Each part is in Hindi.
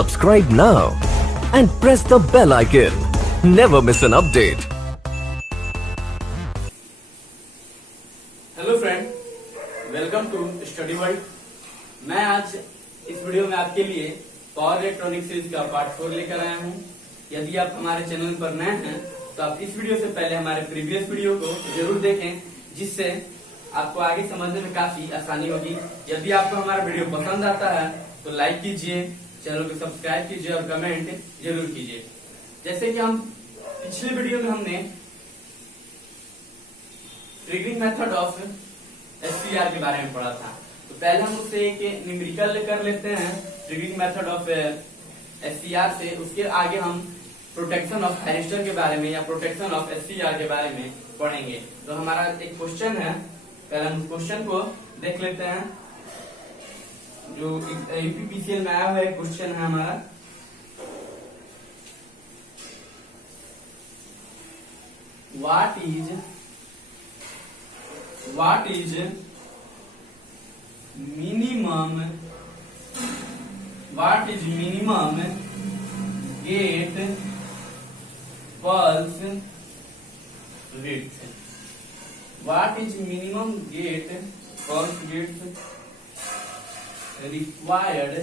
Subscribe now and press the bell icon. Never miss an update. Hello friend, welcome to study world. मैं आज इस वीडियो में आपके लिए पावर इलेक्ट्रॉनिक सीरीज का पार्ट 4 लेकर आया हूं। यदि आप हमारे चैनल पर नए हैं तो आप इस वीडियो से पहले हमारे प्रीवियस वीडियो को जरूर देखें, जिससे आपको आगे समझने में काफी आसानी होगी। यदि आपको हमारा वीडियो पसंद आता है तो लाइक कीजिए, चैनल को सब्सक्राइब कीजिए और कमेंट जरूर कीजिए। जैसे कि हम पिछले वीडियो में हमने ट्रिगरिंग मेथड ऑफ एससीआर के बारे में पढ़ा था, तो पहले हम उससे एक न्यूमेरिकल कर लेते हैं ट्रिगरिंग मेथड ऑफ एससीआर से। उसके आगे हम प्रोटेक्शन ऑफ थायरिस्टर के बारे में या प्रोटेक्शन ऑफ एससीआर के बारे में पढ़ेंगे। तो हमारा एक क्वेश्चन है, पहले हम क्वेश्चन को देख लेते हैं जो यूपीपीसीएल में आया हुआ एक क्वेश्चन है हमारा। What is minimum gate pulse width? What is minimum gate pulse width required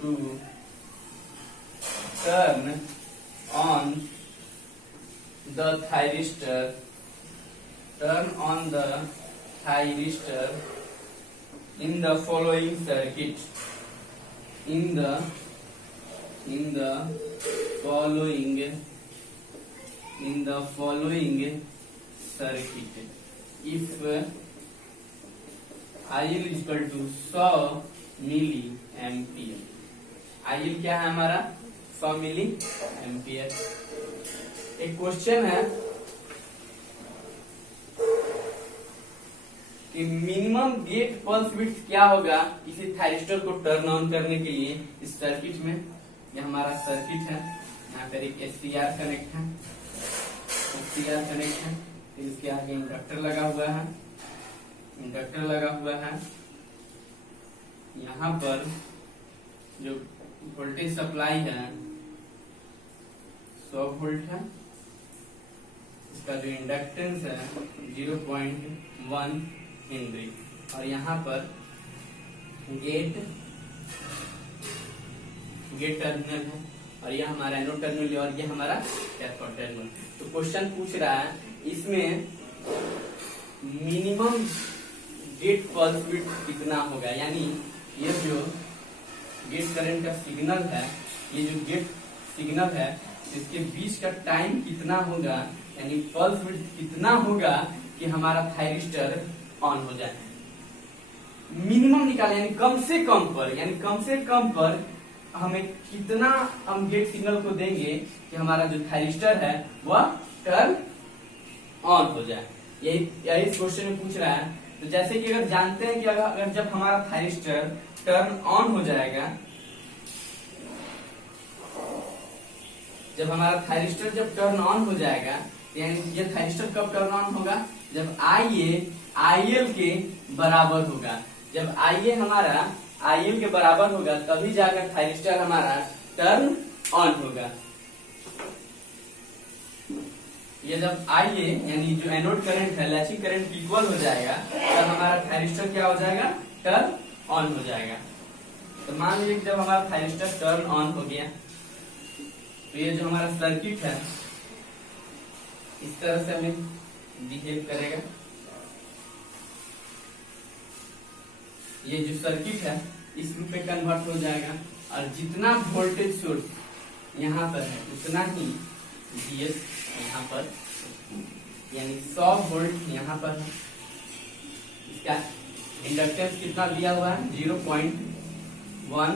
to turn on the thyristor in the following circuit? In the following circuit, if IL is equal to 100 milli ampere. IL क्या है हमारा? 100 मिली एम्पियर। एक क्वेश्चन है कि मिनिमम गेट पल्स विड्थ क्या होगा इसी थायरिस्टर को टर्न ऑन करने के लिए इस सर्किट में। यह हमारा सर्किट है, यहाँ पर एक एससीआर कनेक्ट है, फिर इसके आगे इंडक्टर लगा हुआ है। यहाँ पर जो वोल्टेज सप्लाई है 100 वोल्ट है। इसका जो इंडक्टेंस है 0.1 हेनरी, और यहाँ पर गेट टर्मिनल है, और यह हमारा एनोड टर्मिनल है, और यह हमारा कैथोड टर्मिनल। तो क्वेश्चन पूछ रहा है इसमें मिनिमम गेट पल्स विड्थ कितना होगा, यानी ये जो गेट करंट का सिग्नल है, ये जो गेट सिग्नल है इसके बीच का टाइम कितना होगा, यानी पल्स विड्थ कितना होगा कि हमारा थायरिस्टर ऑन हो जाए। मिनिमम निकाले, यानी कम से कम पर हमें कितना हम गेट सिग्नल को देंगे कि हमारा जो थायरिस्टर है वह टर्न ऑन हो जाए। यही इस क्वेश्चन में पूछ रहा है। तो जैसे कि अगर जानते हैं कि अगर जब हमारा थायरिस्टर टर्न ऑन हो जाएगा, जब हमारा थायरिस्टर जब टर्न ऑन हो जाएगा, यानी ये थायरिस्टर कब टर्न ऑन होगा? जब IA IL के बराबर होगा। जब IA हमारा IL के बराबर होगा तभी जाकर थायरिस्टर हमारा टर्न ऑन होगा। ये जब IA यानी जो एनोड करंट है लैचिंग करंट इक्वल हो जाएगा तब हमारा थायरिस्टर क्या हो जाएगा? टर्न ऑन हो जाएगा। तो मान लीजिए जब हमारा थायरिस्टर टर्न ऑन हो गया तो ये जो हमारा सर्किट है इस तरह से हमें बिहेव करेगा। ये जो सर्किट है इस रूप में कन्वर्ट हो जाएगा, और जितना वोल्टेज सोर्स यहाँ पर है उतना ही VS यहाँ पर, यानी 100 वोल्ट यहाँ पर है। इसका इंडक्टेंस कितना दिया हुआ है? 0.1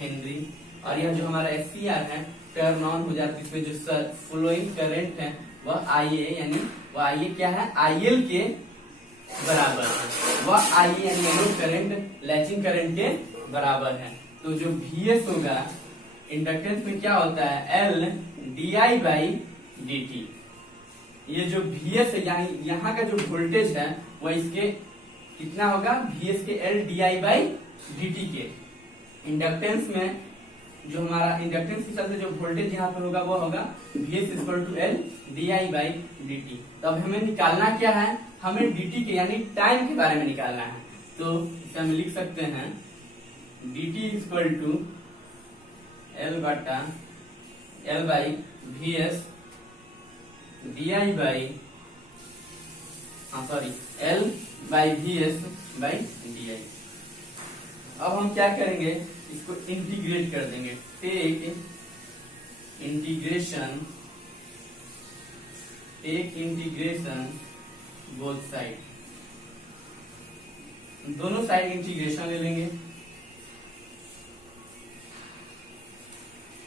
हेनरी, और यह जो हमारा एससीआर है टर्न ऑन हो जाता है। इसमें जो फ्लोइंग करंट है वह IA, यानी वह IA क्या है? IL के बराबर है। वह IA यानी एनोड करंट लैचिंग करंट के बराबर है। तो जो VS होगा इंडक्टेंस में क्या होता है? L di/dt। ये जो VS है यानी यहाँ का जो वोल्टेज है वह इसके कितना होगा? VS के L di/dt के। इंडक्टेंस में जो हमारा इंडक्टेंस के हिसाब से जो वोल्टेज यहाँ पर होगा वो होगा Vs equal to L D I by D T. तो अब हमें निकालना क्या है, हमें dt के यानी टाइम के बारे में निकालना है। तो इसे हम लिख सकते हैं dt इक्वल टू एल बटा L by V S D I by L by V S by D I. अब हम क्या करेंगे, इसको इंटीग्रेट कर देंगे। टेक इंटीग्रेशन बोथ साइड, दोनों साइड इंटीग्रेशन ले लेंगे।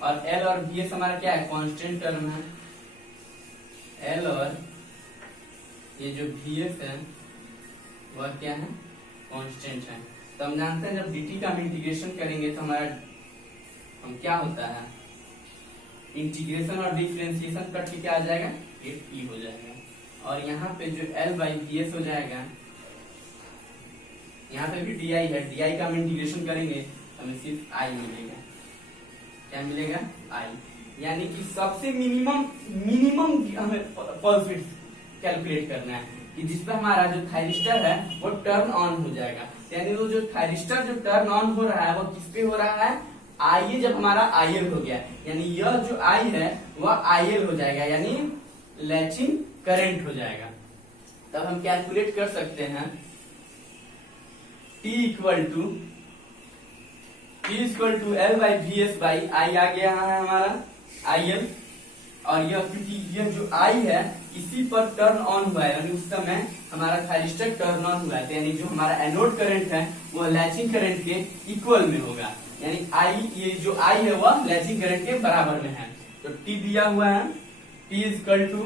और L और Vs हमारा क्या है, कांस्टेंट टर्म है। L और ये जो Vs है वह क्या है, कांस्टेंट है। तो हम जानते हैं जब dt का हम इंटीग्रेशन करेंगे तो हमारा हम क्या होता है, इंटीग्रेशन और डिफरेंशिएशन करके क्या आ जाएगा, ये t हो जाएगा। और यहाँ पे जो L बाई Vs हो जाएगा, यहाँ पे भी di है, di का हम इंटीग्रेशन करेंगे तो हमें सिर्फ i मिलेगा। क्या मिलेगा, i। यानी कि सबसे मिनिमम हमें पल्स विड्थ कैलकुलेट करना है कि जिसपे हमारा जो थायरिस्टर है वो टर्न ऑन हो जाएगा। यानी वो जो थायरिस्टर जो टर्न ऑन हो रहा है वो किस पे हो रहा है, आई। जब हमारा IL हो गया यानी यह जो I है वह IL हो जाएगा, यानी लैचिंग करंट हो जाएगा। तब हम कैलकुलेट कर सकते हैं T equal to L by V S by I आ गया है हमारा IL। और यह क्योंकि यह जो I है इसी पर टर्न ऑन हुआ है, यानी उस समय हमारा थायरिस्टर टर्न ऑन हुआ है, यानी जो हमारा एनोड करंट है वो लैचिंग करंट के इक्वल में होगा। यानी I, ये जो I है वह लैचिंग करंट के बराबर में है। तो T दिया हुआ है, T इक्वल टू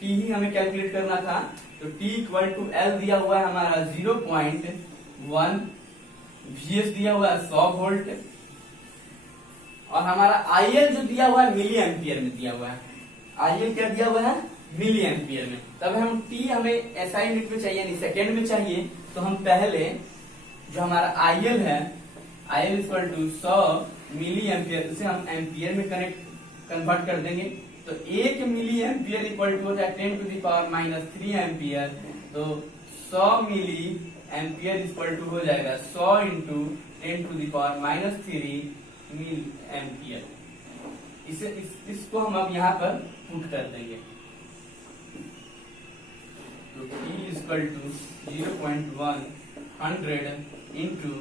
T ही हमें कैलकुलेट करना था। तो T इक्वल टू L दिया हुआ है हमारा 0.1, VS दिया हुआ है 100 वोल्ट, और हमारा IL जो दिया हुआ है मिली एम्पियर में दिया हुआ है। IL क्या दिया हुआ है, मिली एम्पियर में। तब हम T हमें SI यूनिट में चाहिए यानी सेकेंड में चाहिए। तो हम पहले जो हमारा IL है, IL equal to 100 milli ampere, उसे हम एम्पियर में कन्वर्ट कर देंगे। तो 1 मिली एम्पियर इक्वल टू होता है 10 टू द पावर -3 एम्पियर। तो 100 मिली एम्पियर इक्वल टू हो जाएगा 100 into 10 to the power -3 milli ampere. इसको हम अब यहाँ पर पुट कर देंगे। तो T equal to 0.1 100 into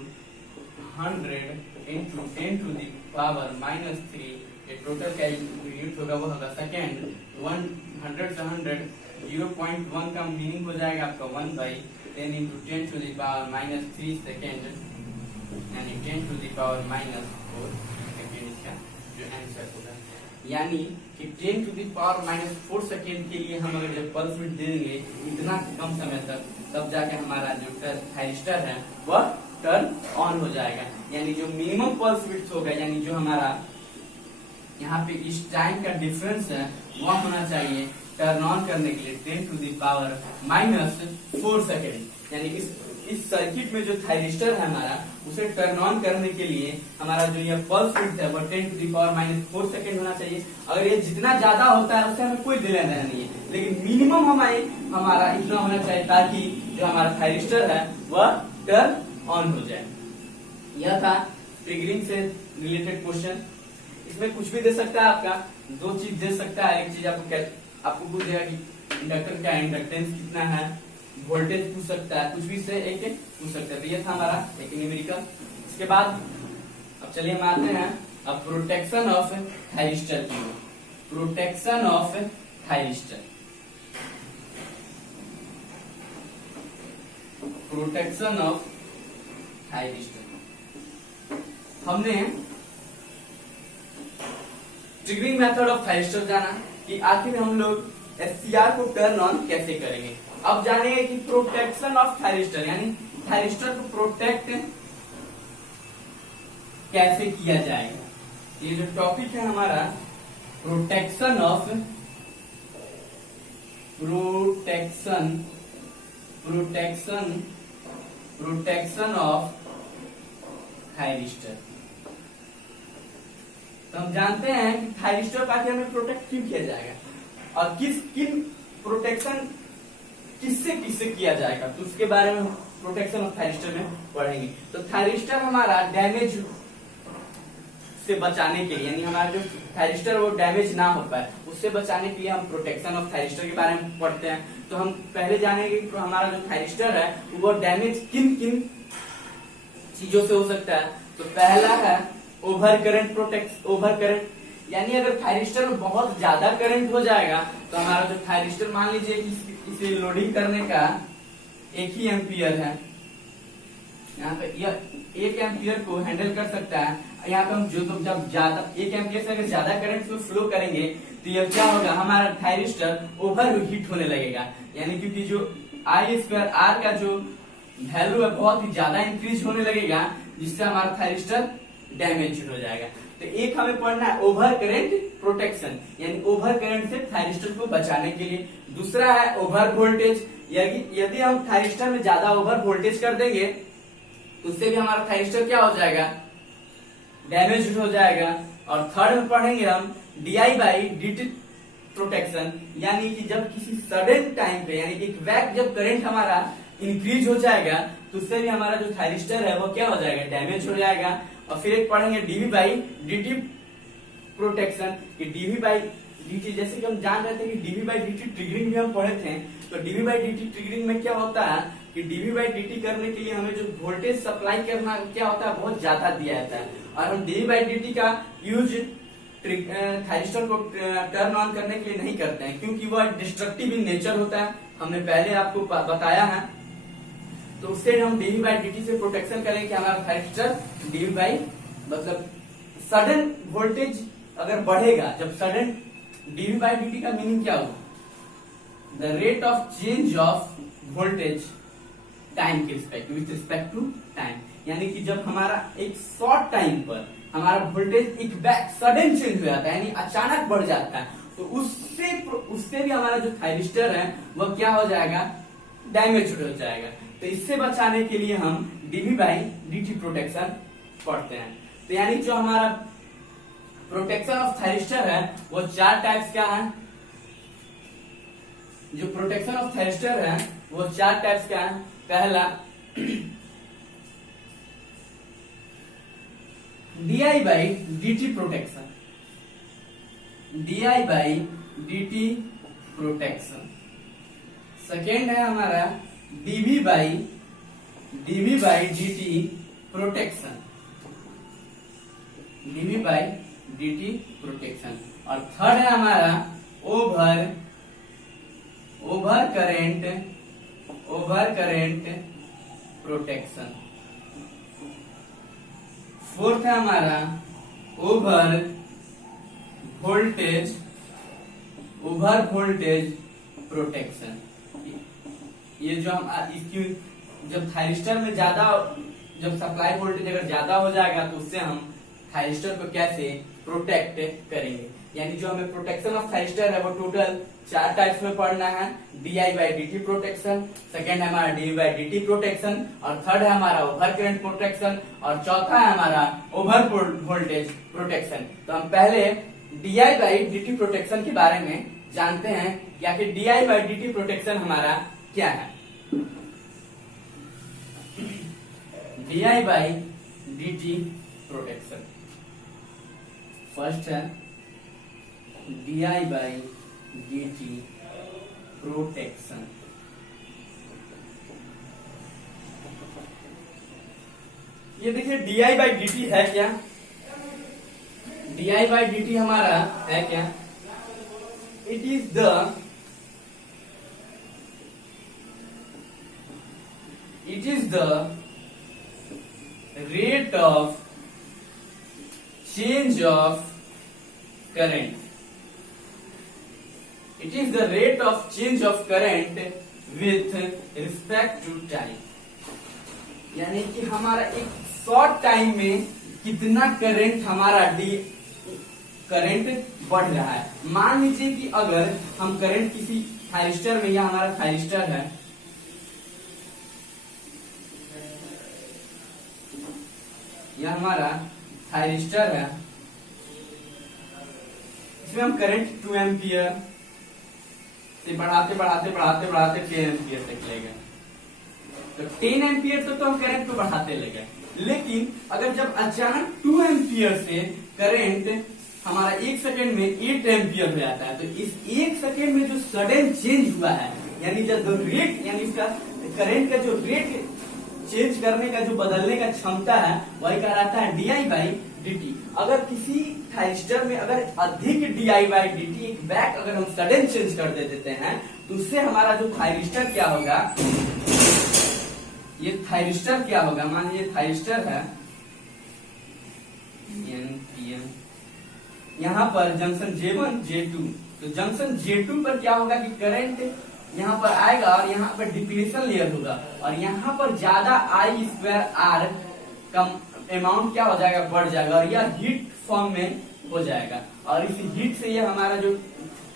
10 to the power -3, ये टोटल का यूनिट होगा वो होगा सेकेंड। 100 से 100 0.1 का मीनिंग हो जाएगा आपका 1/10 into 10 to the power -3 second, यानी 10 टू द पावर -4 सेकेंड इसका जो आंसर होगा। यानी कि 10 टू द पावर -4 सेकेंड के लिए हम अगर जब पल्स विड्थ देंगे इतना कम समय तक, तब जाके हमारा जो थायरिस्टर है वह टर्न ऑन हो जाएगा। यानी जो मिनिमम पल्स विड्थ होगा, यानी जो हमारा यहाँ पे इस टाइम का डिफरेंस है वह होना चाहिए टर्न ऑन करने के लिए 10 टू द पावर -4 सेकेंड। यानी इस सर्किट में जो थायरिस्टर है हमारा उसे टर्न ऑन करने के लिए हमारा जो यह पल्स विड्थ है वो 10 टू द पावर -4 सेकेंड होना चाहिए। अगर ये जितना ज्यादा होता है उससे हमें कोई लेना देना नहीं है, लेकिन मिनिमम हमारा इतना होना चाहिए ताकि जो हमारा थायरिस्टर है वह टर्न ऑन हो जाए। यह था ट्रिगरिंग से रिलेटेड क्वेश्चन। इसमें कुछ भी दे सकता है, आपका 2 चीज दे सकता है। एक चीज आपको पूछ देगा कि इंडक्टर क्या है, इंडक्टेंस कितना है, वोल्टेज पूछ सकता है, कुछ भी से एक पूछ सकता है। तो ये था हमारा एक न्यूमेरिकल। इसके बाद अब चलिए हम आते हैं अब प्रोटेक्शन ऑफ थायरिस्टर की। Protection of thyristor, protection of thyristor. हमने ट्रिगरिंग मेथड ऑफ थायरिस्टर जाना कि आखिर हम लोग SCR को टर्न ऑन कैसे करेंगे। अब जानेंगे कि प्रोटेक्शन ऑफ थायरिस्टर यानी थायरिस्टर को प्रोटेक्ट कैसे किया जाएगा। ये जो टॉपिक है हमारा प्रोटेक्शन ऑफ थायरिस्टर। तो हम जानते हैं कि थायरिस्टर को आखिर हमें प्रोटेक्ट क्यों किया जाएगा और किन प्रोटेक्शन किससे किससे किया जाएगा, तो उसके बारे में प्रोटेक्शन ऑफ थायरिस्टर में पढ़ेंगे। तो थायरिस्टर हमारा डैमेज से बचाने के लिए, यानी हमारा जो थायरिस्टर वो डैमेज ना हो पाए उससे बचाने के लिए हम प्रोटेक्शन ऑफ थायरिस्टर के बारे में पढ़ते हैं। तो हम पहले जानेंगे कि हमारा जो थायरिस्टर है वो डैमेज किन किन चीजों से हो सकता है। तो पहला है over current protect, over current यानी अगर थायरिस्टर में बहुत ज्यादा करंट हो जाएगा तो हमारा जो थायरिस्टर, मान लीजिए कि इसे लोडिंग करने का 1 ही एम्पियर है, यहाँ पे यह 1 एम्पियर को हैंडल कर सकता है। यहाँ पे हम जब ज्यादा 1 एम्पियर से अगर ज्यादा करंट फ्लो करेंगे तो यह क्या होगा, हमारा थायरिस्टर ओवर हीट होने लगेगा, यानी क्योंकि जो I2R का जो वैल्यू है बहुत ही ज्यादा इंक्रीज होने लगेगा, जिससे हमारा थायरिस्टर डैमेज हो जाएगा। तो एक हमें पढ़ना है ओवर करंट प्रोटेक्शन, यानी ओवर करंट से थायरिस्टर को बचाने के लिए। दूसरा है ओवर वोल्टेज, यदि हम थायरिस्टर में ज्यादा ओवर वोल्टेज कर देंगे तो उससे भी हमारा थायरिस्टर क्या हो जाएगा, डैमेज हो जाएगा। और थर्ड में पढ़ेंगे हम DI/dt प्रोटेक्शन, यानी कि जब किसी सडन टाइम पे, यानी कि वैक जब करंट हमारा इंक्रीज हो जाएगा तो उससे भी हमारा जो थायरिस्टर है वो क्या हो जाएगा, डैमेज हो जाएगा। और फिर एक पढ़ेंगे dV/dt प्रोटेक्शन, कि dV/dt जैसे कि हम जान रहे थे कि dV/dt ट्रिगरिंग भी हम पढ़े थे। तो dV/dt ट्रिगरिंग में क्या होता है कि dV/dt करने के लिए हमें जो वोल्टेज सप्लाई करना क्या होता है, बहुत ज्यादा दिया जाता है। और हम dV/dt का यूज थायरिस्टर को टर्न ऑन करने के लिए नहीं करते हैं, क्योंकि वह डिस्ट्रक्टिव इन नेचर होता है, हमने पहले आपको बताया है। तो उससे हम dV/dt से प्रोटेक्शन करें कि हमारा थायरिस्टर मतलब सडन वोल्टेज अगर बढ़ेगा, जब सडन dV/dt का मीनिंग क्या होगा, the rate of change of voltage time के respect, with respect to time, यानी कि जब हमारा एक शॉर्ट टाइम पर हमारा वोल्टेज एक बैक सडन चेंज हो जाता है, यानी अचानक बढ़ जाता है, तो उससे भी हमारा जो थायरिस्टर है वह क्या हो जाएगा, डैमेज हो जाएगा। तो इससे बचाने के लिए हम dV/dt प्रोटेक्शन पढ़ते हैं। तो यानी जो हमारा प्रोटेक्शन ऑफ थायरिस्टर है वो 4 टाइप्स का है। जो प्रोटेक्शन ऑफ थायरिस्टर है वो 4 टाइप्स का है। पहला DI/dt protection, DI/dt protection. Second है हमारा dV/dt प्रोटेक्शन, dV/dt प्रोटेक्शन। और थर्ड है हमारा ओवर करंट प्रोटेक्शन। फोर्थ है हमारा ओवर वोल्टेज प्रोटेक्शन। ये जो हम इसकी जब थायरिस्टर में जब सप्लाई वोल्टेज अगर ज्यादा हो जाएगा तो उससे हम थायरिस्टर को कैसे प्रोटेक्ट करेंगे, यानी जो हमें प्रोटेक्शन ऑफ थायरिस्टर है वो टोटल 4 टाइप्स में पढ़ना है। DI/dt प्रोटेक्शन, सेकेंड है हमारा dV/dt प्रोटेक्शन, और थर्ड है हमारा ओवर करंट प्रोटेक्शन, और चौथा है हमारा ओवर वोल्टेज प्रोटेक्शन। तो हम पहले DI/dt प्रोटेक्शन के बारे में जानते हैं कि आखिर DI/dt प्रोटेक्शन हमारा क्या है। DI/dt प्रोटेक्शन, फर्स्ट है DI/dt प्रोटेक्शन। ये देखिए DI/dt है क्या, DI/dt हमारा है क्या, it is the rate of change of current. It is the rate of change of current with respect to time. यानी कि हमारा एक शॉर्ट टाइम में कितना करंट करंट बढ़ रहा है। मान लीजिए कि अगर हम करंट किसी थायरिस्टर में, या हमारा थायरिस्टर है, यह हमारा थायरिस्टर है, इसमें हम करंट 2 एम्पियर से बढ़ाते बढ़ाते बढ़ाते बढ़ाते 10 एम्पियर तक ले गए। तो 10 एम्पियर तक तो हम करंट को बढ़ाते ले गए, लेकिन अगर जब अचानक 2 एम्पियर से करंट हमारा 1 सेकेंड में 8 एम्पियर हो जाता है, तो इस 1 सेकेंड में जो सडन चेंज हुआ है, यानी जब रेट, यानी इसका करंट का जो रेट चेंज करने का, जो बदलने का क्षमता है, वही कहलाता है di/dt। अगर किसी थायरिस्टर में अगर अधिक di/dt एक बैक अगर हम सडन चेंज कर देते हैं, तो उससे हमारा जो थायरिस्टर क्या होगा, ये थायरिस्टर क्या होगा, मान लीजिए थायरिस्टर है NPN, यहाँ पर जंक्शन J1 J2, तो जंक्शन J2 पर क्या होगा कि करंट यहाँ पर आएगा और यहाँ पर डिप्लीशन लेयर होगा, और यहाँ पर ज्यादा I²R का अमाउंट क्या हो जाएगा, बढ़ जाएगा, और यह हीट फॉर्म में हो जाएगा, और इस हीट से ये हमारा जो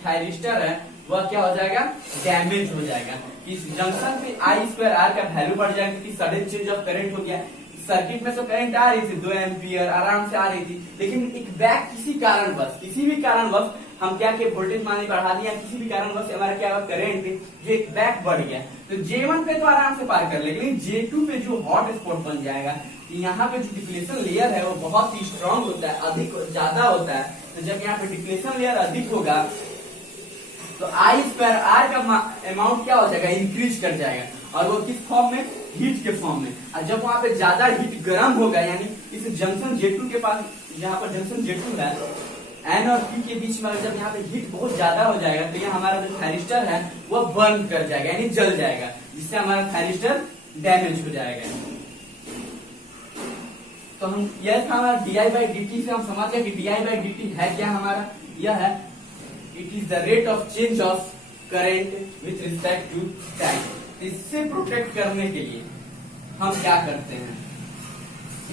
थायरिस्टर है वह क्या हो जाएगा, डैमेज हो जाएगा। इस जंक्शन पे I²R का वैल्यू बढ़ जाएगा, क्योंकि सडन चेंज ऑफ करंट हो गया। सर्किट में तो करंट आ रही थी 2 एम्पियर आराम से आ रही थी, लेकिन एक बैक किसी भी कारणवश हम क्या के वोल्टेज माने बढ़ा दिया, किसी भी कारणवश हमारा क्या हुआ, करंट जो एक बैक बढ़ गया, तो J1 पे तो आराम से पार कर लेगा, लेकिन J2 पे जो हॉट स्पॉट बन जाएगा, यहाँ पे जो डिप्लीशन लेयर है वो बहुत ही स्ट्रांग होता है, अधिक ज्यादा होता है। तो जब यहाँ पे डिप्लीशन लेयर अधिक होगा तो I²R का अमाउंट क्या हो जाएगा, इंक्रीज कर जाएगा, और वो किस फॉर्म में, हीट के फॉर्म में। और जब वहां पे ज्यादा हीट गर्म होगा, यानी इस जंक्शन J2 के पास, जहाँ पर जंक्शन J2 है, N और P के बीच में जब यहाँ पे हीट बहुत ज्यादा हो जाएगा, तो यहाँ हमारा जो थायरिस्टर है वो बर्न कर जाएगा, यानी जल जाएगा, जिससे हमारा थायरिस्टर डैमेज हो जाएगा। तो हम यह था हमारा di/dt से हम समझ गए कि di/dt है क्या हमारा, यह है it is the rate of change of current with respect to time. इससे प्रोटेक्ट करने के लिए हम क्या करते हैं,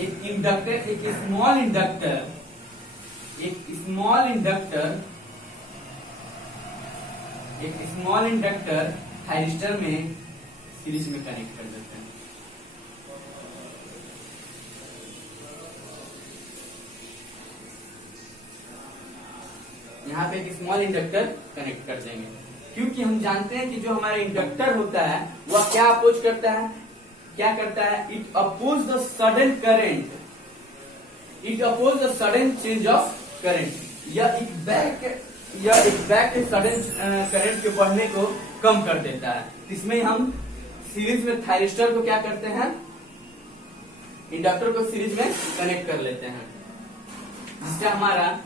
एक इंडक्टर, एक स्मॉल इंडक्टर थायरिस्टर में सीरीज में कनेक्ट कर देते हैं। यहाँ पे एक स्मॉल इंडक्टर कनेक्ट कर देंगे, क्योंकि हम जानते हैं कि जो हमारा इंडक्टर होता है वह क्या अपोज करता है, it oppose the sudden current, it oppose the sudden change of current. यह एक बैक सडन करंट के बढ़ने को कम कर देता है। इसमें हम सीरीज में थायरिस्टर को क्या करते हैं, इंडक्टर को सीरीज में कनेक्ट कर लेते हैं, जिससे हमारा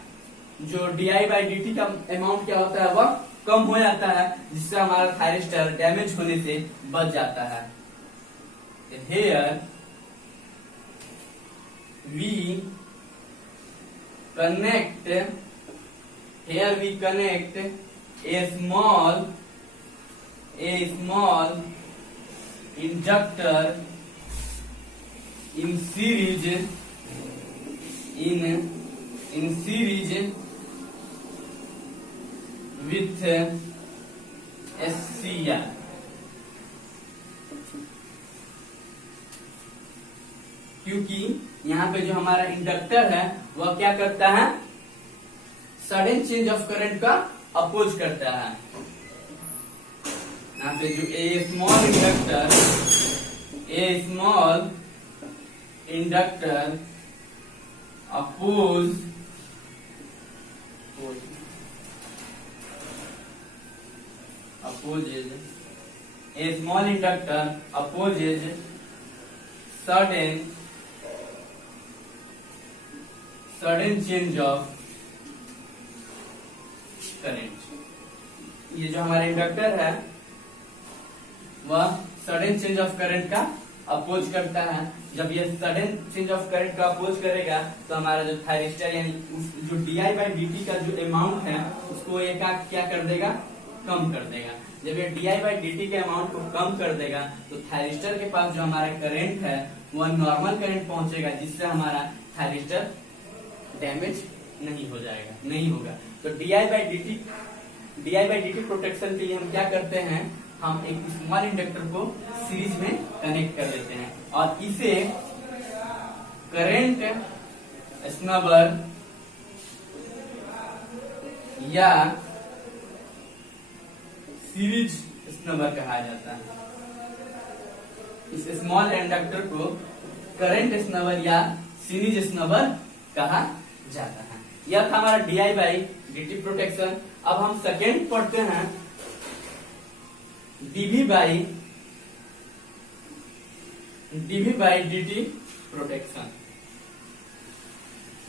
जो di/dt का अमाउंट क्या होता है वह कम हो जाता है, जिससे हमारा थायरिस्टर डैमेज होने से बच जाता है। Here we connect a small inductor in series with SCR। क्योंकि यहाँ पे जो हमारा इंडक्टर है वह क्या करता है, सडन चेंज ऑफ करंट का अपोज करता है। यहाँ पे जो a small inductor oppose a small inductor opposes sudden change of current। ये जो हमारा इंडक्टर है वह सडन चेंज ऑफ करंट का अपोज करता है। जब ये सडन चेंज ऑफ करंट का अपोज करेगा तो हमारा जो थायरिस्टर यानी जो di/dt का जो अमाउंट है उसको ये क्या कर देगा, कम कर देगा। जब ये di/dt के अमाउंट को कम कर देगा तो थायरिस्टर के पास जो हमारा करंट है वह नॉर्मल करंट पहुंचेगा, जिससे हमारा थायरिस्टर डैमेज नहीं होगा। तो di/dt प्रोटेक्शन के लिए हम क्या करते हैं, हम एक स्मॉल इंडक्टर को सीरीज में कनेक्ट कर लेते हैं और इसे करंट स्नबर या सीरीज स्नबर कहा जाता है। इस स्मॉल इंडक्टर को करंट स्नबर या सीरीज स्नबर कहा जाता है। यह था हमारा DI बाई DT प्रोटेक्शन। अब हम सेकेंड पढ़ते हैं DV by DT protection.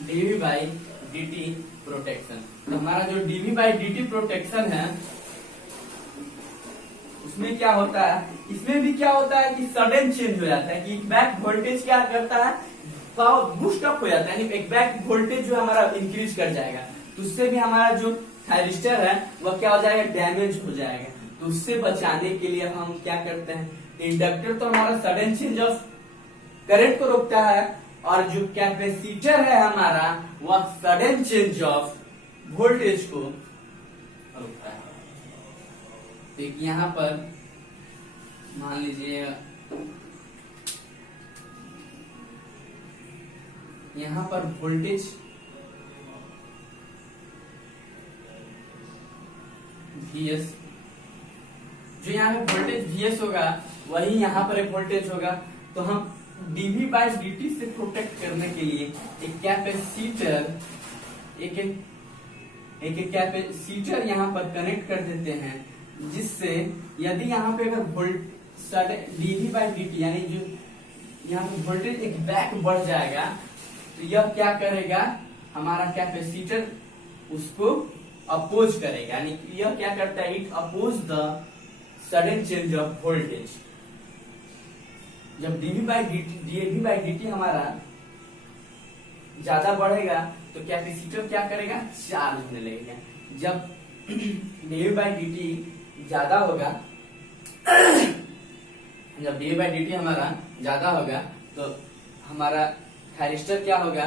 DV by DT protection, तो हमारा जो DV बाई DT प्रोटेक्शन है उसमें क्या होता है, इसमें भी क्या होता है कि सडन चेंज हो जाता है कि बैक वोल्टेज क्या करता है, पावर बूस्ट अप हो जाता है, यानी एक बैक वोल्टेज जो हमारा इंक्रीज कर जाएगा, तो उससे भी हमारा जो थायरिस्टर है वह क्या हो जाएगा, डैमेज हो जाएगा। तो उससे बचाने के लिए हम क्या करते हैं, इंडक्टर तो हमारा सडन चेंज ऑफ करंट को रोकता है और जो कैपेसिटर है हमारा वह सडन चेंज ऑफ वोल्टेज को रोकता है। तो यहाँ पर मान लीजिए यहाँ पर वोल्टेज VS, जो यहाँ पे वोल्टेज VS होगा वही यहाँ पर एक वोल्टेज होगा। तो हम DV बाई DT से प्रोटेक्ट करने के लिए एक कैपेसिटर यहाँ पर कनेक्ट कर देते हैं, जिससे यदि यहाँ पे अगर DV बाई DT यानी जो यहाँ पे वोल्टेज एक बैक बढ़ जाएगा, तो यह क्या करेगा, हमारा कैपेसिटर उसको अपोज करेगा, यानी यह क्या करता है, it oppose the sudden change of voltage. जब DV बाई DT हमारा ज्यादा बढ़ेगा तो कैपेसिटर क्या करेगा, चार्ज होने लगेगा। जब DV बाई DT ज्यादा होगा जब DV बाई DT हमारा ज्यादा होगा तो हमारा थायरिस्टर क्या होगा,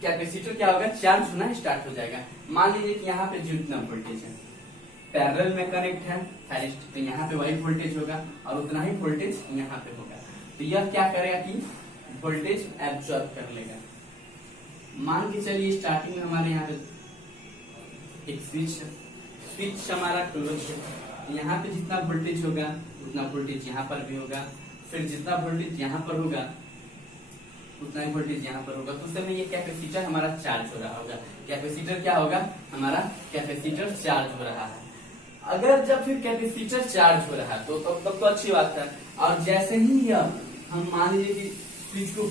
कैपेसिटर क्या होगा, चार्ज होना स्टार्ट हो जाएगा। मान लीजिए कि यहाँ पे जितना वोल्टेज है पैरेलल में कनेक्ट है थायरिस्टर, तो यहाँ पे वही वोल्टेज होगा और उतना ही वोल्टेज यहाँ पे होगा। तो यह क्या करेगा कि वोल्टेज एब्जॉर्ब कर लेगा। मान के चलिए स्टार्टिंग में हमारे यहाँ पे एक स्विच हमारा क्लोज है, यहाँ पे जितना वोल्टेज होगा उतना वोल्टेज यहाँ पर भी होगा, फिर जितना वोल्टेज यहाँ पर होगा उतना ही वोल्टेज यहाँ पर होगा। तो उस समय ये कैपेसिटर हमारा चार्ज हो रहा होगा। कैपेसिटर क्या होगा, हमारा कैपेसिटर चार्ज हो रहा है। अगर जब फिर कैपेसिटर चार्ज हो रहा है तो तब तो अच्छी बात है। और जैसे ही यह हम मान लीजिए कि स्विच को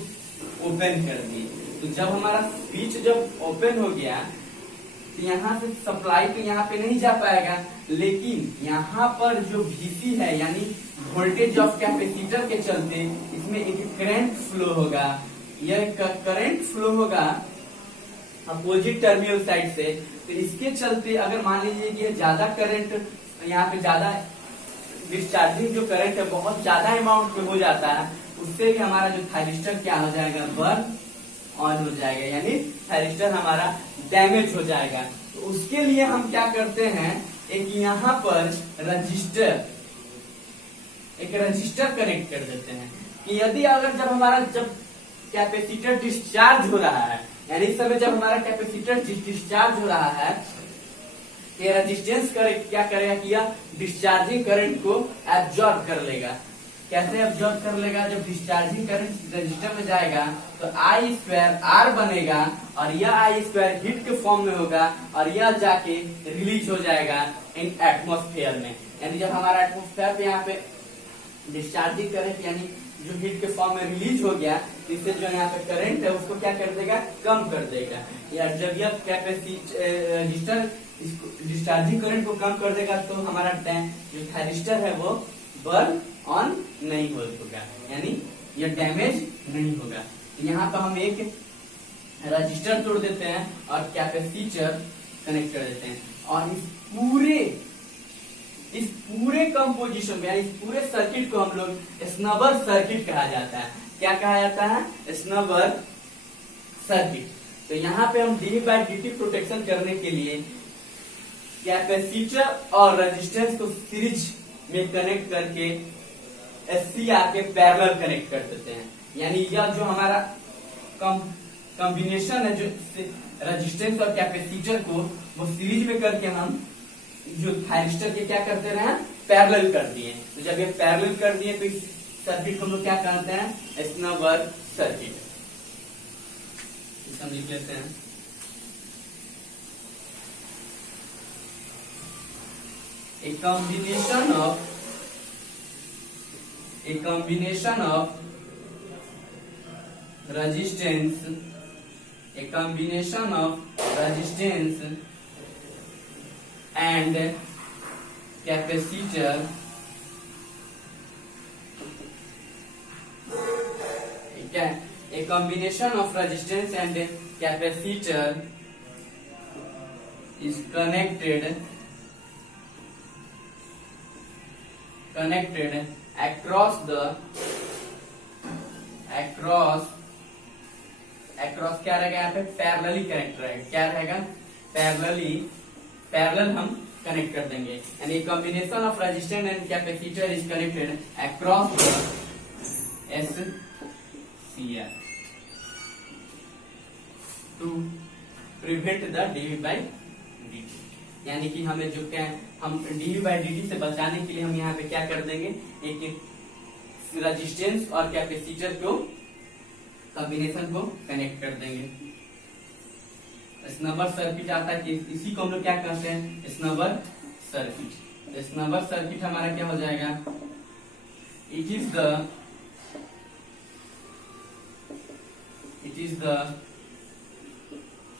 ओपन कर दिए, तो जब हमारा स्विच जब ओपन हो गया तो यहाँ से सप्लाई तो यहाँ पे नहीं जा पाएगा, लेकिन यहाँ पर जो VC है यानी वोल्टेज ऑफ कैपेसिटर के चलते इसमें एक करंट फ्लो होगा। यह करंट फ्लो होगा अपोजिट टर्मिनल साइड से, तो इसके चलते अगर मान लीजिए कि ज्यादा करंट यहाँ पे ज्यादा डिस्चार्जिंग जो करंट है बहुत ज्यादा अमाउंट में हो जाता है, उससे भी हमारा जो थायरिस्टर क्या हो जाएगा, बर्न ऑन हो जाएगा, यानी थायरिस्टर हमारा डैमेज हो जाएगा। तो उसके लिए हम क्या करते हैं, एक यहाँ पर एक रजिस्टर कनेक्ट कर देते हैं कि यदि अगर जब कैपेसिटर डिस्चार्ज हो रहा है, यानी इस समय जब हमारा कैपेसिटर डिस्चार्ज हो रहा है, ये रेजिस्टेंस क्या करेगा कि यह डिस्चार्जिंग करंट को एब्जॉर्ब कर लेगा। कैसे एब्जॉर्ब कर लेगा, जब डिस्चार्जिंग करंट रजिस्टर में जाएगा तो I² R बनेगा और यह I² हीट के फॉर्म में होगा और यह जाके रिलीज हो जाएगा इन एटमॉस्फेयर में। यानी जब हमारा एटमॉस्फेयर पे यहाँ पे डिस्चार्जिंग करंट यानी जो हीट के फॉर्म में रिलीज हो गया, इससे जो यहाँ पे करंट है उसको क्या कर देगा, कम कर देगा। या जब यह कैपेसिटर डिस्चार्जिंग करंट को कम कर देगा तो हमारा जो थायरिस्टर है वो बर्न ऑन नहीं होगा, यानी यह डैमेज नहीं होगा। तो यहाँ पर हम एक रजिस्टर तोड़ देते हैं और कैपेसिटर कनेक्ट कर देते हैं और इस पूरे कंपोजिशन में, इस पूरे सर्किट को हम लोग स्नबर सर्किट कहा जाता है। क्या कहा जाता है, स्नबर सर्किट। तो यहाँ पे हम DV बाई DT प्रोटेक्शन करने के लिए कैपेसिटर और रेजिस्टेंस को सीरीज में कनेक्ट करके SCR के पैरेलल कनेक्ट कर देते हैं। यानी यह जो हमारा कॉम्बिनेशन है जो रेजिस्टेंस और कैपेसिटर को वो सीरीज में करके हम जो थायरिस्टर के क्या करते रहे, पैरेलल कर दिए। तो जब ये पैरेलल कर दिए तो इस सर्किट को हम लोग क्या कहते हैं, स्नबर सर्किट। हम लिख लेते हैं a combination of resistance and capacitor a combination of resistance and capacitor is connected across क्या रहेगा, यहाँ पे पैरेलली कनेक्ट रहेगा। क्या रहेगा, पैरेलल हम कनेक्ट कर देंगे। यानी combination of resistance and capacitor is connected across the SCR to prevent the dV/dt। यानी कि हमें जो क्या हम dV/dt से बचाने के लिए हम यहाँ पे क्या कर देंगे, एक रेजिस्टेंस और कैपेसिटर को कॉम्बिनेशन को कनेक्ट कर देंगे। स्नबर सर्किट आता है कि इसी को हम लोग क्या कहते हैं, स्नबर सर्किट। स्नबर सर्किट हमारा क्या हो जाएगा, it is the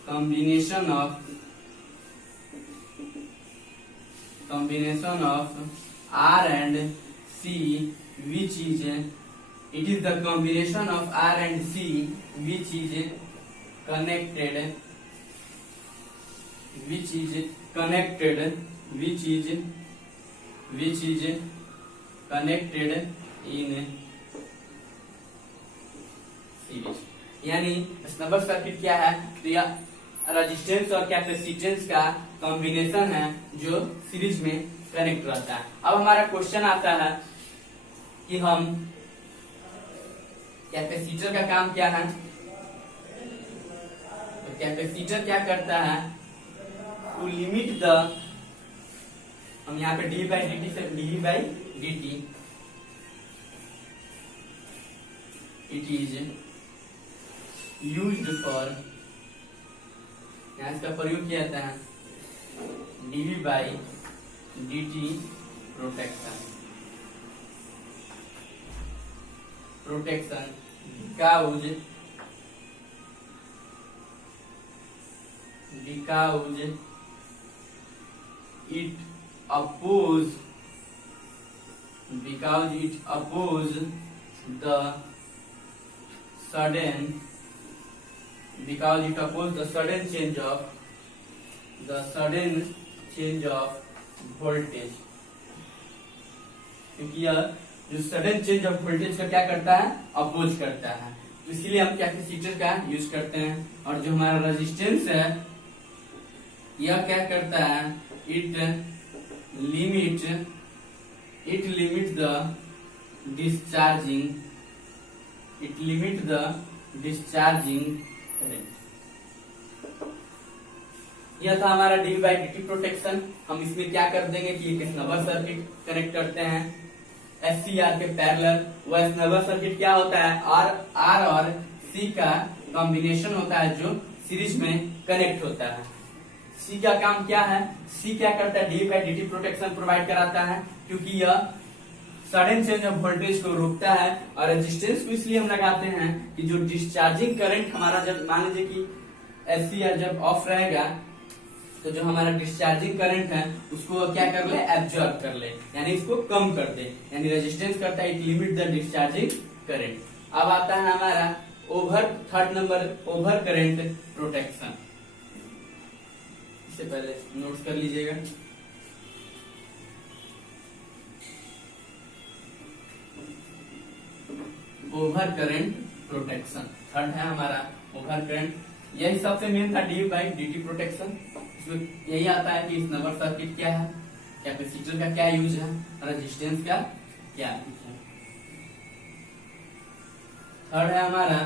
combination of R and C which is connected in series. यानी स्नबर सर्किट क्या है, तो यह रेजिस्टेंस और कैपेसिटेंस का कॉम्बिनेशन है जो सीरीज में कनेक्ट रहता है। अब हमारा क्वेश्चन आता है कि हम कैपेसिटर का काम क्या है, तो कैपेसिटर क्या करता है, टू लिमिट द, हम यहाँ पे dV/dt से dV/dt it is used for, यहाँ इसका प्रयोग किया जाता है dV/dt protection because it oppose the sudden change of voltage। क्योंकि यह जो सडन चेंज ऑफ वोल्टेज का क्या करता है, अपोज करता है, तो इसलिए हम कैपेसिटर का यूज करते हैं। और जो हमारा रेजिस्टेंस है यह क्या करता है, it limit the discharging current. यह था हमारा dV/dt प्रोटेक्शन। हम इसमें क्या कर देंगे कि एक स्नबर सर्किट कनेक्ट करते हैं SCR के पैरेलल। वह स्नबर सर्किट क्या होता है, R और C का कॉम्बिनेशन होता है जो सीरीज में कनेक्ट होता है। C का काम क्या है, C क्या करता है, dV/dt प्रोटेक्शन प्रोवाइड कराता है, क्योंकि यह सडन चेंज ऑफ वोल्टेज को रोकता है। और रेजिस्टेंस को इसलिए हम लगाते हैं कि जो डिस्चार्जिंग करंट हमारा, जब मान लीजिए कि SCR जब ऑफ रहेगा तो जो हमारा डिस्चार्जिंग करंट है उसको क्या कर ले, एब्जॉर्ब कर ले, यानी इसको कम कर दे। यानी रेजिस्टेंस करता है it limit the discharging current. अब आता है हमारा third number over current protection. इससे पहले नोट कर लीजिएगा। ओवर करंट प्रोटेक्शन थर्ड है हमारा ओवर करंट। यही सबसे मेन था dV/dt प्रोटेक्शन। इसमें यही आता है कि स्नबर सर्किट क्या है, कैपेसिटर का क्या यूज है, रेजिस्टेंस का क्या यूज है। थर्ड है हमारा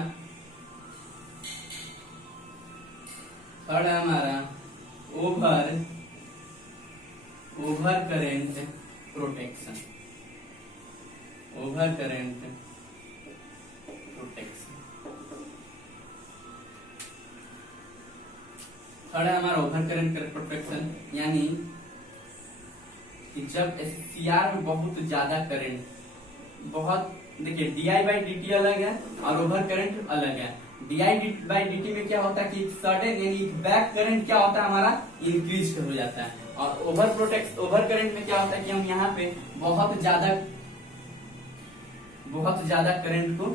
थर्ड है हमारा over current protection. Over current protection third है हमारा ओवर करेंट प्रोटेक्शन, यानी कि जब एससीआर में बहुत ज्यादा करंट, बहुत देखिए डीआई बाई डीटी अलग है और ओवर करंट अलग है। डीआई बाई डीटी में क्या होता है कि सडन यानी बैक करंट क्या होता है हमारा इंक्रीज हो जाता है, और ओवर करंट में क्या होता है कि हम यहाँ पे बहुत ज्यादा करंट को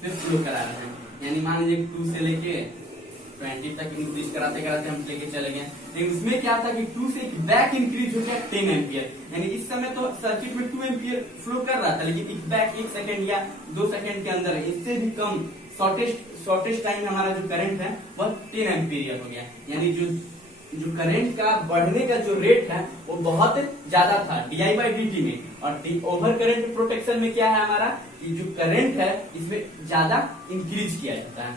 सिर्फ फ्लो करा रहे हैं। यानी मान लीजिए 2 से लेके 20 तक इंक्रीज कराते कराते हम लेके चले गए, लेकिन उसमें क्या था कि 2 से बैक इंक्रीज हो गया 10 एम्पियर। यानी इस समय तो सर्किट में 2 एम्पियर फ्लो कर रहा था, लेकिन एक बैक 1 सेकंड या 2 सेकंड के अंदर इससे भी कम शॉर्टेस्ट टाइम में हमारा जो करंट है वह 10 एम्पियर हो गया। यानी जो करंट का बढ़ने का जो रेट है वो बहुत ज्यादा था डीआई बाई डीटी में, और ओवर करंट प्रोटेक्शन में क्या है हमारा कि जो करंट है इसमें ज्यादा इंक्रीज किया जाता है।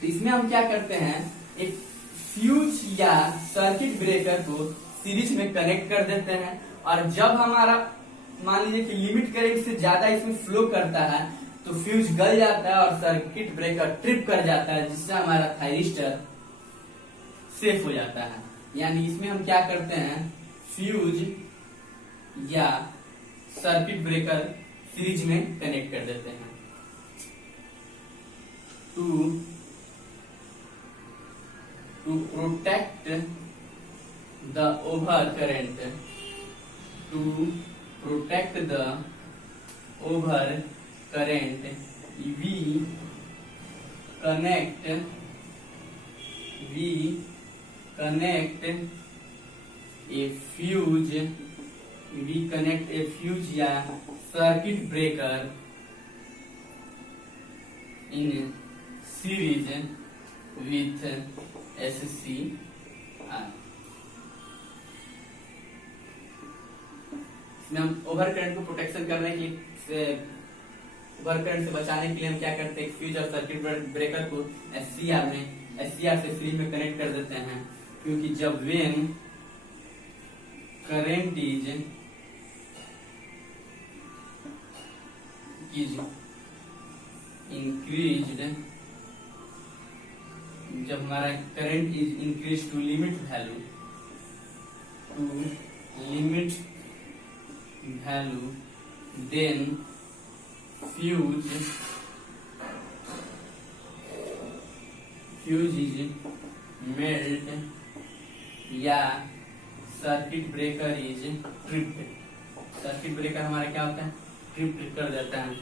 तो इसमें हम क्या करते हैं, एक फ्यूज या सर्किट ब्रेकर को सीरीज में कनेक्ट कर देते हैं, और जब हमारा मान लीजिए कि लिमिट करंट से ज्यादा इसमें फ्लो करता है तो फ्यूज गल जाता है और सर्किट ब्रेकर ट्रिप कर जाता है, जिससे हमारा थायरिस्टर सेफ हो जाता है। यानी इसमें हम क्या करते हैं, फ्यूज या सर्किट ब्रेकर सीरीज में कनेक्ट कर देते हैं to protect the over current, to protect the over current we connect a fuse या circuit breaker in series with SCR। इसमें हम ओवर करंट को प्रोटेक्शन करने के लिए, ओवर करंट से बचाने के लिए हम क्या करते हैं, फ्यूज और सर्किट ब्रेकर को एससीआर से सीरीज में कनेक्ट कर देते हैं, क्योंकि जब वेन करंट इज इंक्रीज्ड, जब हमारा current is increase to limit value then fuse is melt या circuit breaker is tripped. Circuit breaker हमारा क्या होता है, ट्रिप्ड कर देता है।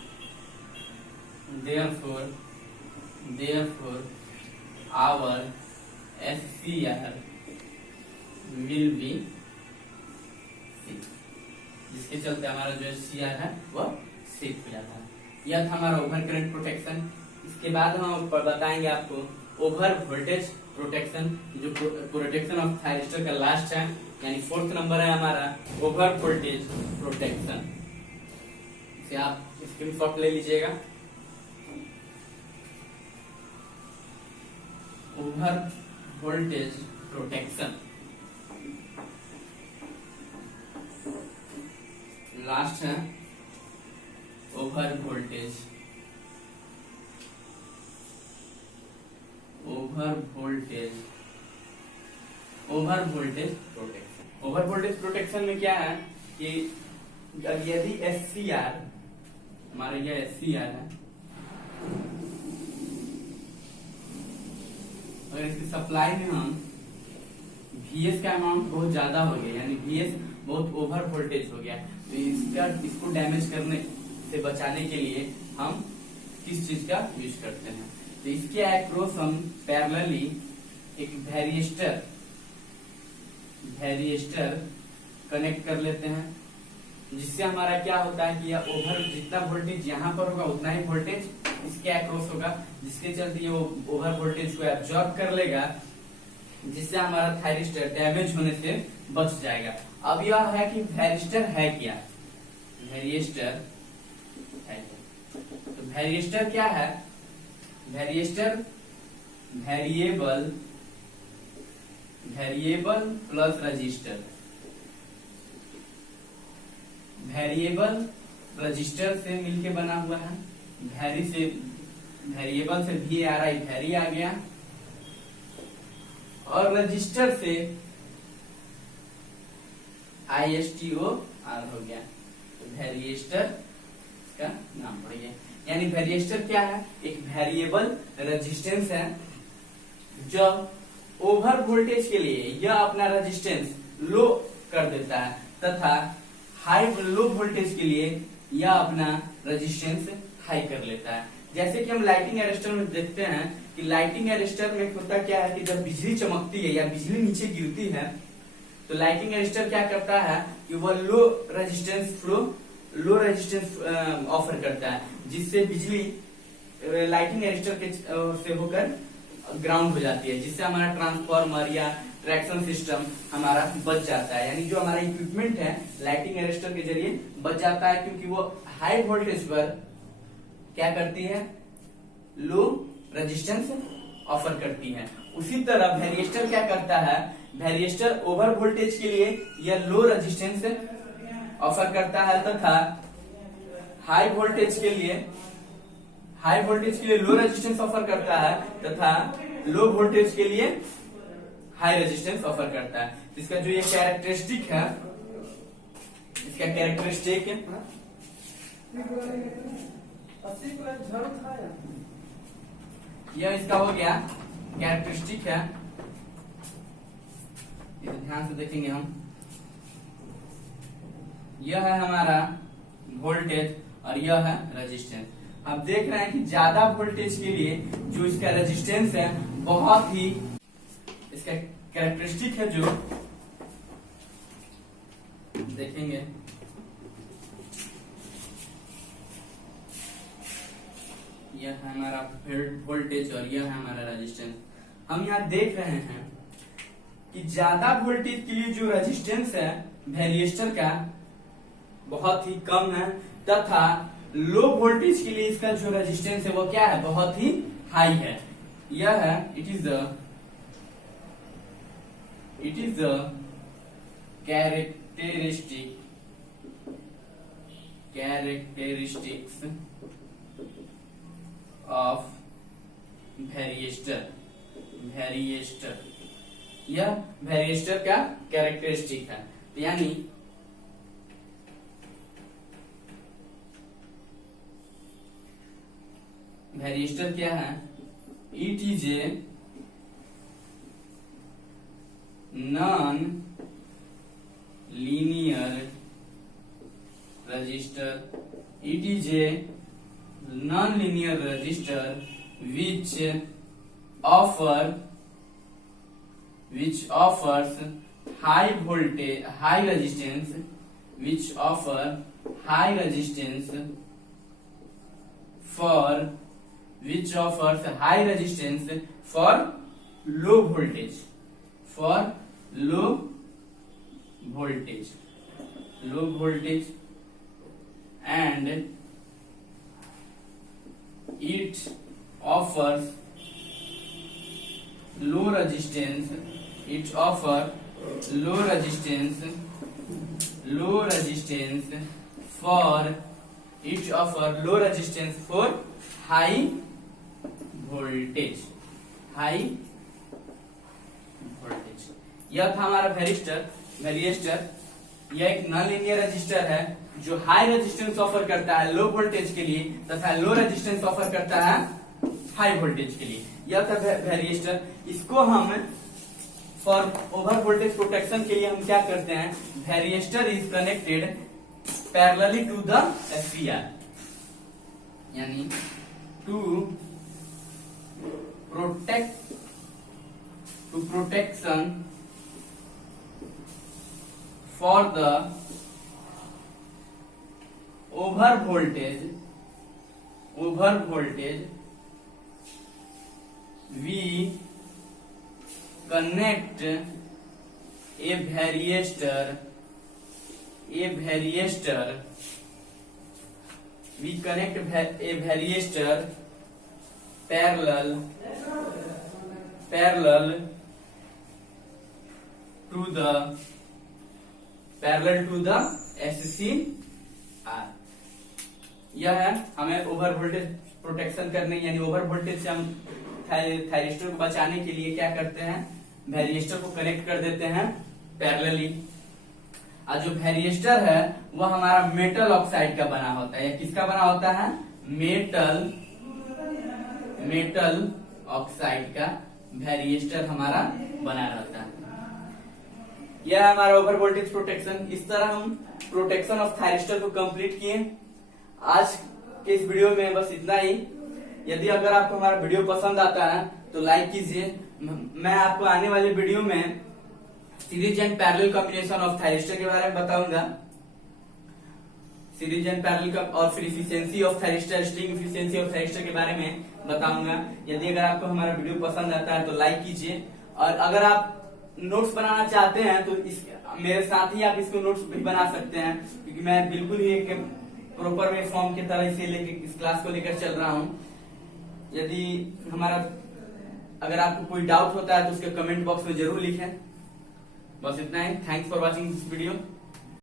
therefore our SCR will be safe, जिसके चलते हमारा जो SCR है वह सेफ हो जाता है। यह था हमारा ओवर करंट प्रोटेक्शन। इसके बाद हम बताएंगे आपको ओवर वोल्टेज प्रोटेक्शन, जो प्रोटेक्शन ऑफ थायरिस्टर का लास्ट है, यानी 4th नंबर है हमारा ओवर वोल्टेज प्रोटेक्शन। इसे आप स्क्रीनशॉट ले लीजिएगा। ओवर वोल्टेज प्रोटेक्शन लास्ट है over voltage protection. Over voltage protection में क्या है कि यदि SCR हमारे यह SCR है, अगर इसकी सप्लाई में हम VS का अमाउंट बहुत ज्यादा हो गया, यानी VS बहुत ओवर वोल्टेज हो गया, तो इसको डैमेज करने से बचाने के लिए हम किस चीज का यूज करते हैं, तो इसके अक्रॉस हम पैरेलली एक वेरिएस्टर कनेक्ट कर लेते हैं, जिससे हमारा क्या होता है कि यह ओवर जितना वोल्टेज यहाँ पर होगा उतना ही वोल्टेज इसके अक्रॉस होगा, जिसके चलते ये ओवर वोल्टेज को एब्जॉर्ब कर लेगा, जिससे हमारा थायरिस्टर डैमेज होने से बच जाएगा। अब यह है कि वेरिएस्टर है क्या, वेरिएस्टर है, तो वेरिएस्टर क्या है, variable plus register, variable resistor से मिलके बना हुआ है। वेरिएबल से VARI वेरी आ गया, और रजिस्टर से ISTOR हो गया, वेरिएस्टर का नाम पड़ गया। यानी वेरिएस्टर क्या है? एक वेरिएबल रेजिस्टेंस है जो ओवर वोल्टेज के लिए यह अपना रेजिस्टेंस लो कर देता है, तथा हाई लो वोल्टेज के लिए यह अपना रेजिस्टेंस हाई कर लेता है। जैसे कि हम लाइटिंग अरेस्टर में देखते हैं कि लाइटिंग अरेस्टर में होता क्या है कि जब बिजली चमकती है या बिजली नीचे गिरती है, तो लाइटिंग अरेस्टर क्या करता है कि वह लो रेजिस्टेंस ऑफर करता है, जिससे बिजली लाइटिंग अरेस्टर के से होकर ग्राउंड हो जाती है, जिससे हमारा ट्रांसफार्मर या ट्रैक्शन सिस्टम हमारा बच जाता है। यानी जो हमारा इक्विपमेंट है लाइटिंग अरेस्टर के जरिए बच जाता है, क्योंकि वो हाई वोल्टेज पर क्या करती है? लो रेजिस्टेंस ऑफर करती है। उसी तरह वेरिएस्टर क्या करता है? वेरिएस्टर ओवर वोल्टेज के लिए यह लो रेजिस्टेंस ऑफर करता है, तथा हाई वोल्टेज के लिए लो रेजिस्टेंस ऑफर करता है, तथा लो वोल्टेज के लिए हाई रेजिस्टेंस ऑफर करता है। इसका जो ये कैरेक्टरिस्टिक है, यह इसका हो गया कैरेक्टरिस्टिक है। इसे ध्यान से देखेंगे हम। यह है हमारा वोल्टेज और यह है रेजिस्टेंस। आप देख रहे हैं कि ज्यादा वोल्टेज के लिए जो इसका रेजिस्टेंस है बहुत ही, इसका कैरेक्टरिस्टिक है जो देखेंगे, यह है हमारा वोल्टेज और यह है हमारा रेजिस्टेंस। हम यहाँ देख रहे हैं कि ज्यादा वोल्टेज के लिए जो रेजिस्टेंस है वेरिएस्टर का बहुत ही कम है, तथा लो वोल्टेज के लिए इसका जो रेजिस्टेंस है वो क्या है? बहुत ही हाई है। यह है it is the characteristics of varistor. यह वेरिएस्टर का कैरेक्टरिस्टिक है। यानी वेरिएस्टर क्या है? It is a non linear resistor. It is a non linear resistor which offers high resistance for low voltage, and it offers low resistance for high voltage। यह था हमारा वेरिएस्टर। यह एक नॉन लीनियर रजिस्टर है जो हाई रेजिस्टेंस ऑफर करता है लो वोल्टेज के लिए, तथा लो रेजिस्टेंस ऑफर करता है हाई वोल्टेज के लिए। यह था वेरिएस्टर। इसको हम फॉर ओवर वोल्टेज प्रोटेक्शन के लिए हम क्या करते हैं? Varistor is connected parallelly to the SCR, यानी to protection for the over voltage we connect a varistor parallel parallel to the SCR। यह है हमें ओवर वोल्टेज प्रोटेक्शन करने, यानी ओवर वोल्टेज से हम थायरिस्टर को बचाने के लिए क्या करते हैं, वैरिएस्टर को कनेक्ट कर देते हैं पैरेलली। और जो वैरिएस्टर है वह हमारा मेटल ऑक्साइड का बना होता है। किसका बना होता है, मेटल ऑक्साइड का वैरिएस्टर हमारा बना रहता है। यह है हमारा ओवर वोल्टेज प्रोटेक्शन। इस तरह हम प्रोटेक्शन ऑफ थायरिस्टर को कंप्लीट किए। आज के इस वीडियो में बस इतना ही। यदि अगर आपको हमारा वीडियो पसंद आता है तो लाइक कीजिए। मैं आपको आने वाले वीडियो में series and parallel combination of thyristor के बारे में बताऊंगा, सीरीज एंड पैरेलल और फिर efficiency of thyristor, string efficiency of thyristor के बारे में बताऊंगा। यदि अगर आपको हमारा वीडियो पसंद आता है तो लाइक कीजिए, और अगर आप नोट्स बनाना चाहते हैं तो मेरे साथ ही आप इसको नोट्स भी बना सकते हैं, क्योंकि मैं बिल्कुल ही एक प्रॉपर वे फॉर्म की तरह इसे लेके इस क्लास को लेकर चल रहा हूं। यदि अगर आपको कोई डाउट होता है तो उसके कमेंट बॉक्स में जरूर लिखें। बस इतना ही। Thanks for watching this video.